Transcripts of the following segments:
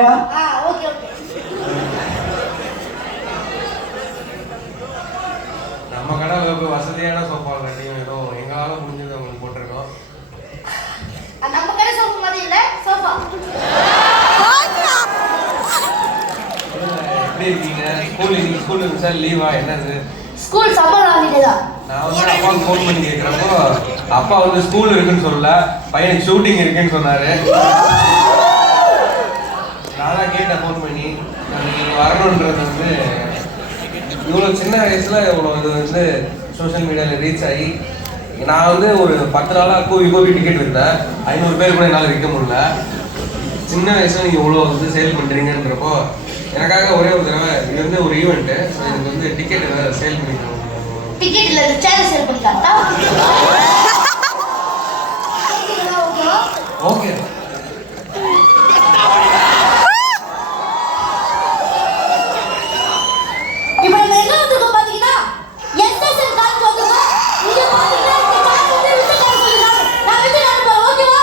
Okay okay. நம்ம கடை வசதியான சோஃபா கட்டியும் ஏதோ எங்களால முடிஞ்சது உங்களுக்கு போட்டிருக்கோம். நம்ம கடை சோஃபா மாதிரி இல்ல சோஃபா. எப்படி இருக்கீங்க? ஸ்கூல் இருந்துச்சா லீவா என்னது? ஸ்கூல் சம்மர் ஹாலிடே தான். நான் வந்து அப்பாவுக்கு ஃபோன் பண்ணி கேட்குறப்போ அப்பா வந்து ஸ்கூல் இருக்குன்னு சொல்லல, பையனுக்கு ஷூட்டிங் இருக்குன்னு சொன்னாரு. நானா கேட்டேன் ஃபோன் பண்ணி, நீங்கள் வரணுன்றது வந்து இவ்வளோ சின்ன வயசில் இவ்வளோ இது வந்து சோஷியல் மீடியாவில் ரீச் ஆகி நான் வந்து ஒரு 10 நாளாக கோவி டிக்கெட் விற்றேன். 500 பேர் கூட என்னால் விற்க முடியல. சின்ன வயசில் நீங்கள் இவ்வளோ வந்து சேல் பண்ணுறீங்கன்றப்போ எனக்காக ஒரே ஒரு தடவை இது வந்து ஒரு ஈவெண்ட்டு, இதுக்கு வந்து டிக்கெட் ஏதாவது சேல் பண்ணிக்கணும். டிக்கெட் இல்லை, சேர் சேல் பண்ணிக்கலாம். ஓகே. இப்போ நம்ம எங்க வந்திருக்கோம் பாத்தீங்கன்னா எஸ்எஸ்என் காலேஜ் வந்திருக்கோம். இங்க பாத்தீங்கன்னா இந்த காலேஜ் வந்து விசிட் சொல்லிருக்காங்க. நான் விசிட் அனுப்புறேன். ஓகேவா?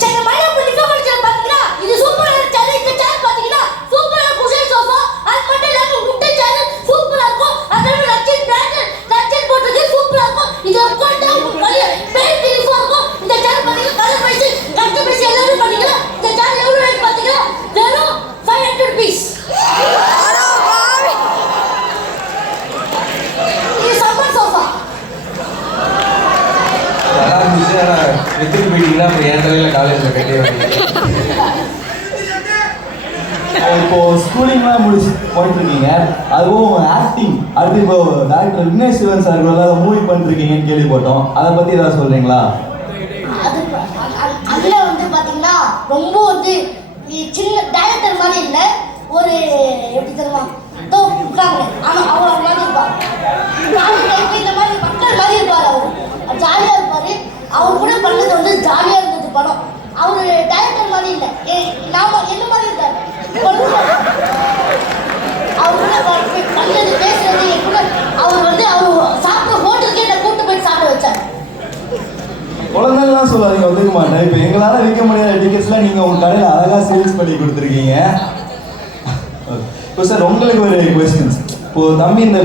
சென்னை மயிலாப்பூர் நிக்கோமேடியன் பாத்தீங்கன்னா இது சூப்பரா இருக்கு. இந்த சேர் பாத்தீங்கன்னா சூப்பரா குஷன் சோஃபா. அது மட்டும் இல்லாம முட்டை சேர் சூப்பரா இருக்கும். அதோட லட்சன் பிராண்ட் லட்சன் போட்டுருக்கு சூப்பரா இருக்கும். இது உட்கார்ந்தா வலிய பேர் தெரியுமா இருக்கும். இந்த சேர் பாத்தீங்கன்னா கலர் பிரைஸ் கட்டு பிரைஸ் எல்லாரும் பாத்தீங்கன்னா இந்த சேர் எவ்வளவு ரேட் பாத்தீங்கன்னா வெறும் 500 rupees. இது சம்மர் சோஃபா. எடுத்துட்டு போயிட்டீங்கன்னா அப்புறம் என் தலையில காலேஜில் கட்டி வாங்கிட்டீங்க. இப்போ ஸ்கூலிங்லாம் முடிச்சு போயிட்டு இருக்கீங்க, அதுவும் ஆக்டிங் அடுத்து இப்போ doctor Vignesh Sivan sir movie பண்ணிட்டு இருக்கீங்கன்னு கேள்விப்பட்டோம். அதை பத்தி ஏதாவது சொல்றீங்களா? அதுல வந்து பாத்தீங்கன்னா ரொம்ப வந்து சின்ன டைரக்டர் மாதிரி இல்லை, ஒரு எப்படி தெரியுமா அவர் மாதிரி இருப்பார். இந்த மாதிரி மக்கள் மாதிரி இருப்பார். அவர் ஜாலியா இருப்பாரு. அவர் கூட பண்ணது வந்து ஜாலியா இருந்தது படம். அவரு டைரக்டர் மாதிரி இல்லை, நாம என்ன மாதிரி இருக்காரு. அவர் கூட பண்ணது பேசுறது என் கூட அவர் வந்து அவர் சாப்பிட ஹோட்டலுக்கே என்ன கூட்டு போயிட்டு சாப்பிட வச்சார். குழந்தைலாம் சொல்லாதீங்க, ஒத்துக்க மாட்டேன். இப்போ எங்களால் விற்க முடியாத டிக்கெட்ஸ்லாம் நீங்கள் உங்கள் கடையில் அழகாக சேல்ஸ் பண்ணி கொடுத்துருக்கீங்க. இப்போ சார் உங்களுக்கு ஒரு கொஸ்டின்ஸ். இப்போ தம்பி இந்த